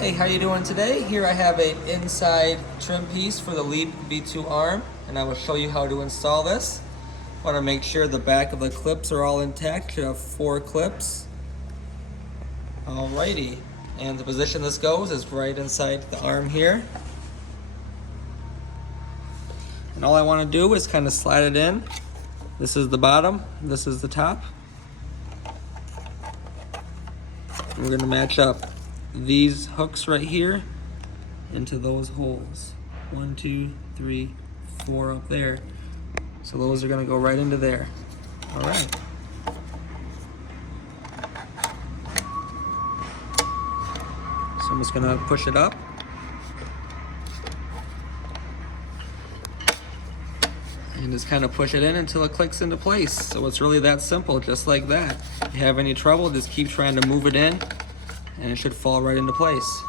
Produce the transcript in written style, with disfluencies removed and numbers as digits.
Hey, how you doing today? Here I have an inside trim piece for the Leap V2 arm, and I will show you how to install this. Want to make sure the back of the clips are all intact. Should have 4 clips. Alrighty, and the position this goes is right inside the arm here. And all I want to do is kind of slide it in. This is the bottom, this is the top. And we're going to match up these hooks right here into those holes. 1, 2, 3, 4 up there. So those are going to go right into there. All right. So I'm just going to push it up. And just kind of push it in until it clicks into place. So it's really that simple, just like that. If you have any trouble, just keep trying to move it in and it should fall right into place.